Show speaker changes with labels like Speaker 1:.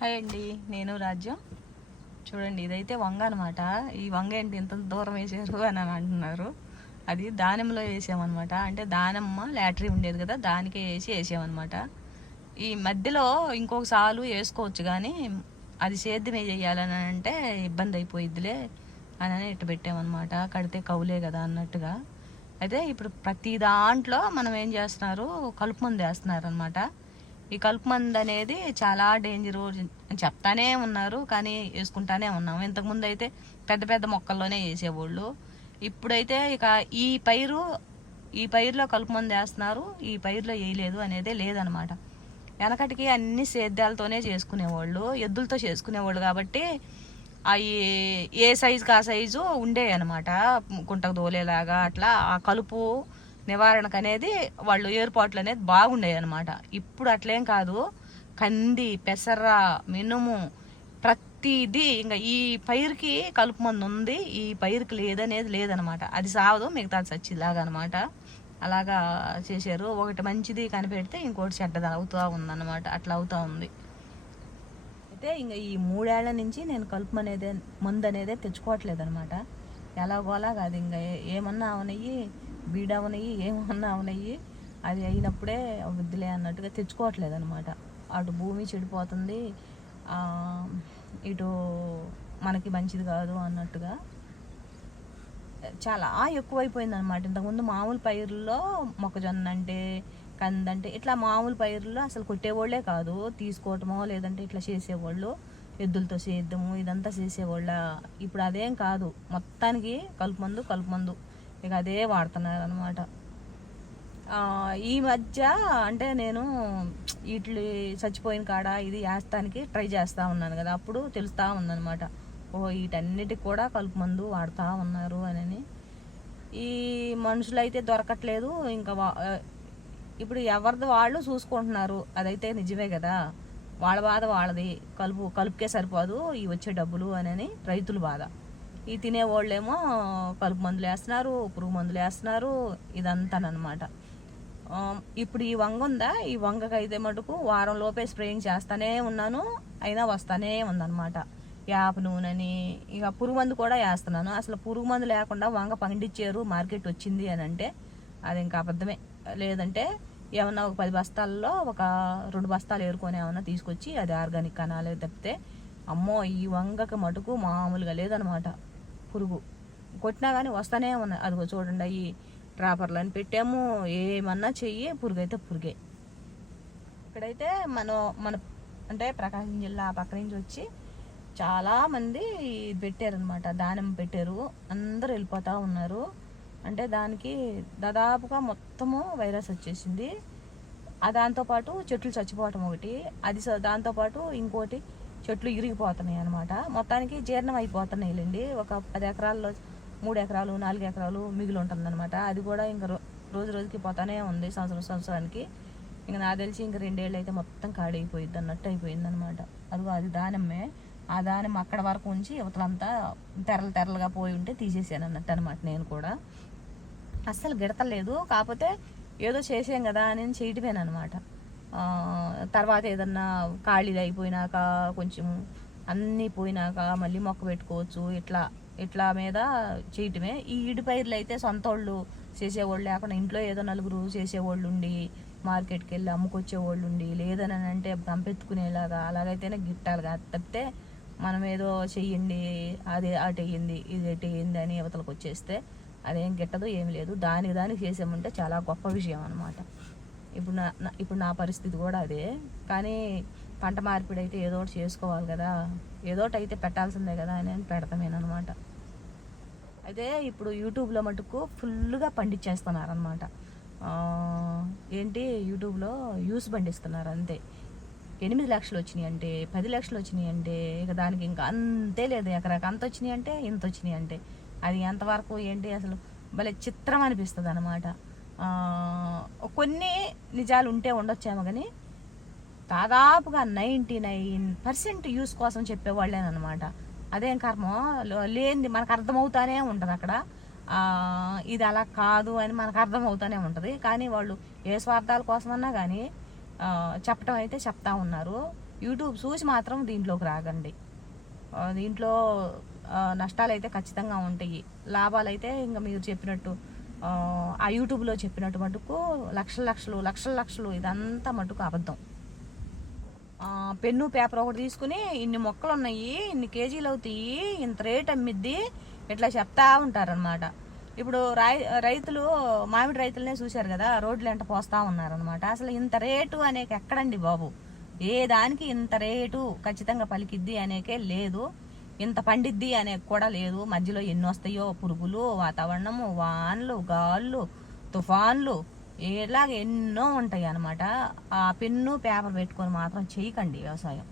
Speaker 1: Hi అండి నేను రాజ్యం. చూడండి ఇదైతే వంగ అనమాట ఈ వంగ ఏంటి ఇంత దూరం వేసారు అని అంటున్నారు. అది దానిమ్మలో వేసామన్నమాట. అంటే దానిమ్మ లాటరీ ఉండేది కదా దానికే వేసి వేసామన్నమాట. ఈ మధ్యలో ఇంకొక సాలు వేసుకోవచ్చు కానీ అది సేద్యమే చేయాలని అంటే ఇబ్బంది అయిపోయిద్దిలే అని ఇట్టు పెట్టామన్నమాట. కడితే కవులే కదా అన్నట్టుగా. అయితే ఇప్పుడు ప్రతి దాంట్లో మనం ఏం చేస్తున్నారు కలుపు మందు వేస్తున్నారు అనమాట ఈ కలుపు మందు అనేది చాలా డేంజర్ అని చెప్తానే ఉన్నారు కానీ వేసుకుంటానే ఉన్నాం. ఇంతకుముందు అయితే పెద్ద పెద్ద మొక్కల్లోనే వేసేవాళ్ళు. ఇప్పుడైతే ఇక ఈ పైరు ఈ పైరులో కలుపు మందు వేస్తున్నారు ఈ పైరులో వేయలేదు అనేది లేదనమాట. వెనకటికి అన్ని సేద్యాలతోనే చేసుకునేవాళ్ళు ఎద్దులతో చేసుకునేవాళ్ళు కాబట్టి అవి ఏ సైజుకి ఆ సైజు ఉండేవి అనమాట గుంటకు దోలేలాగా అట్లా ఆ కలుపు నివారణకు అనేది వాళ్ళు ఏర్పాట్లు అనేది బాగుండేవి అనమాట ఇప్పుడు అట్లేం కాదు. కంది పెసర మినుము ప్రతిదీ ఇంకా ఈ పైరుకి కలుపు మందు ఉంది. ఈ పైరుకి లేదనేది లేదనమాట అది సావదు మిగతా చచ్చిలాగా అనమాట అలాగా చేశారు. ఒకటి మంచిది కనిపెడితే ఇంకోటి చెడ్డది అవుతూ ఉందన్నమాట. అట్లా అవుతూ ఉంది. అయితే ఇంకా ఈ మూడేళ్ళ నుంచి నేను కలుపు అనేది మందు అనేది తెచ్చుకోవట్లేదు అనమాట ఎలాగోలాగా అది ఇంకా ఏమన్నా అవునయ్యి బీడ అవనయ్యి ఏమన్నా అవనయ్యి అది అయినప్పుడే వద్దులే అన్నట్టుగా తెచ్చుకోవట్లేదు అనమాట అటు భూమి చెడిపోతుంది ఇటు మనకి మంచిది కాదు అన్నట్టుగా చాలా ఎక్కువైపోయింది అనమాట ఇంతకుముందు మామూలు పైరుల్లో మొక్కజొన్న అంటే కందంటే ఇట్లా మామూలు పైరుల్లో అసలు కొట్టేవాళ్ళే కాదు. తీసుకోవటమో లేదంటే ఇట్లా చేసేవాళ్ళు ఎద్దులతో సేద్యము ఇదంతా చేసేవాళ్ళ. ఇప్పుడు అదేం కాదు. మొత్తానికి కలుపు మందు కలుపు మందు. ఇక అదే వాడుతున్నారు అనమాట ఈ మధ్య అంటే నేను వీటి చచ్చిపోయిన కాడ ఇది వేస్తానికి ట్రై చేస్తూ ఉన్నాను కదా అప్పుడు తెలుస్తూ ఉందనమాట ఓ వీటన్నిటికి కూడా కలుపు మందు వాడుతూ ఉన్నారు అని ఈ మనుషులు అయితే దొరకట్లేదు ఇంకా వా- ఇప్పుడు ఎవరిది వాళ్ళు చూసుకుంటున్నారు అదైతే నిజమే కదా. వాళ్ళ బాధ వాళ్ళది కలుపు కలుపుకే సరిపోదు ఈ వచ్చే డబ్బులు అని రైతుల బాధ. ఈ తినేవాళ్ళేమో కలుపు మందులు వేస్తున్నారు పురుగు మందులు వేస్తున్నారు ఇదంతానమాట ఇప్పుడు ఈ వంగ ఉందా? ఈ వంగకి అయితే మటుకు వారం లోపే స్ప్రేయింగ్ చేస్తానే ఉన్నాను అయినా వస్తానే ఉందన్నమాట. యాప నూనెని ఇక పురుగు మందు కూడా వేస్తున్నాను. అసలు పురుగు మందు లేకుండా వంగ పండించారు మార్కెట్ వచ్చింది అని అంటే అది ఇంకా అబద్ధమే. లేదంటే ఏమన్నా ఒక పది బస్తాల్లో ఒక రెండు బస్తాలు ఏరుకొని ఏమన్నా తీసుకొచ్చి అది ఆర్గానిక్ కనాలి తప్పితే అమ్మో ఈ వంగకి మటుకు మామూలుగా లేదనమాట పురుగు. కొట్టినా కానీ వస్తానే ఉన్నాయి అదిగో చూడండి అవి ట్రాపర్లు అని పెట్టాము. ఏమన్నా చెయ్యి పురుగు అయితే పురుగే. ఇక్కడైతే మనం మన అంటే ప్రకాశం జిల్లా పక్క నుంచి వచ్చి చాలామంది పెట్టారనమాట దానిమ్మ పెట్టారు. అందరూ వెళ్ళిపోతూ ఉన్నారు. అంటే దానికి దాదాపుగా మొత్తము వైరస్ వచ్చేసింది. దాంతోపాటు చెట్లు చచ్చిపోవటం ఒకటి. అది స- దాంతోపాటు ఇంకోటి చెట్లు ఇరిగిపోతున్నాయి అనమాట మొత్తానికి జీర్ణం అయిపోతున్నాయిలేండి ఒక పది ఎకరాల్లో మూడు ఎకరాలు నాలుగు ఎకరాలు మిగిలి ఉంటుందన్నమాట. అది కూడా ఇంకా రోజు రోజుకి పోతానే ఉంది సంవత్సరం సంవత్సరానికి. ఇంకా నాకు తెలిసి ఇంక రెండేళ్ళు అయితే మొత్తం కాడైపోయింది అన్నట్టు అయిపోయింది అనమాట అదిగో అది దానమ్మే ఆ దానిమ్మ అక్కడ వరకు ఉంచి యువతలంతా తెరలు తెరలుగా పోయి ఉంటే తీసేసాను అన్నట్టు అనమాట నేను కూడా. అస్సలు గిడతలేదు. కాకపోతే ఏదో చేసాం కదా అని చేయటమేనమాట తర్వాత ఏదన్నా ఖాళీలు అయిపోయినాక కొంచెం అన్నీ పోయినాక మళ్ళీ మొక్క పెట్టుకోవచ్చు. ఇట్లా ఇట్లా మీద చేయటమే. ఈ ఈడు పైర్లు అయితే సొంత వాళ్ళు చేసేవాళ్ళు లేకుండా ఇంట్లో ఏదో నలుగురు చేసేవాళ్ళు ఉండి మార్కెట్కి వెళ్ళి అమ్ముకొచ్చేవాళ్ళు ఉండి లేదని అంటే పంపెత్తుకునేలాగా అలాగైతేనే గిట్టాలి కాదు. తప్పితే మనం ఏదో చెయ్యండి అదే అటు అయ్యింది ఇది ఎటు అయ్యింది అని యువతలకు వచ్చేస్తే అదేం గిట్టదు ఏమి లేదు. దానికి దానికి చేసామంటే చాలా గొప్ప విషయం అనమాట ఇప్పుడు నా ఇప్పుడు నా పరిస్థితి కూడా అదే. కానీ పంట మార్పిడి అయితే ఏదో ఒకటి చేసుకోవాలి కదా. ఏదో ఒకటి అయితే పెట్టాల్సిందే కదా అని నేను పెడతామేనమాట అయితే ఇప్పుడు యూట్యూబ్లో మటుకు ఫుల్గా పండించేస్తున్నారు అనమాట ఏంటి? యూట్యూబ్లో యూస్ పండిస్తున్నారు అంతే. ఎనిమిది లక్షలు వచ్చినాయి అంటే పది లక్షలు వచ్చినాయి అంటే ఇక దానికి ఇంకా అంతే లేదు. ఎకరాకి అంత వచ్చినాయి అంటే ఇంత వచ్చినాయి అంటే. అది ఎంతవరకు ఏంటి? అసలు భలే చిత్రం అనిపిస్తుంది అనమాట కొన్ని నిజాలు ఉంటే ఉండొచ్చేమో కానీ దాదాపుగా నైంటీ నైన్ పర్సెంట్ యూస్ కోసం చెప్పేవాళ్ళేనమాట అదేం కర్మో? లేనిది మనకు అర్థమవుతానే ఉంటుంది అక్కడ. ఇది అలా కాదు అని మనకు అర్థమవుతానే ఉంటుంది. కానీ వాళ్ళు ఏ స్వార్థాల కోసమన్నా కానీ చెప్పటం అయితే చెప్తా ఉన్నారు. యూట్యూబ్ చూసి మాత్రం దీంట్లోకి రాగండి. దీంట్లో నష్టాలు అయితే ఖచ్చితంగా ఉంటాయి. లాభాలు అయితే ఇంకా మీరు చెప్పినట్టు ఆ, యూట్యూబ్లో చెప్పినట్టు మటుకు లక్షల లక్షలు లక్షల లక్షలు ఇదంతా మటుకు అబద్ధం. పెన్ను పేపర్ ఒకటి తీసుకుని ఇన్ని మొక్కలు ఉన్నాయి ఇన్ని కేజీలు అవుతాయి ఇంత రేట్ అమ్మిద్ది ఇట్లా చెప్తా ఉంటారనమాట ఇప్పుడు రై రైతులు మామిడి రైతులనే చూశారు కదా రోడ్లు ఎంట పోస్తా ఉన్నారనమాట అసలు ఇంత రేటు అనేక ఎక్కడండి బాబు? ఏ దానికి ఇంత రేటు ఖచ్చితంగా పలికిద్ది అనేకే లేదు. ఇంత పండిద్ది అనే కూడా లేదు. మధ్యలో ఎన్ని వస్తాయో పురుగులు వాతావరణము వాన్లు గాళ్ళు తుఫాన్లు ఇలాగ ఎన్నో ఉంటాయి అన్నమాట ఆ పెన్ను పేపర్ పెట్టుకొని మాత్రం చేయకండి వ్యవసాయం.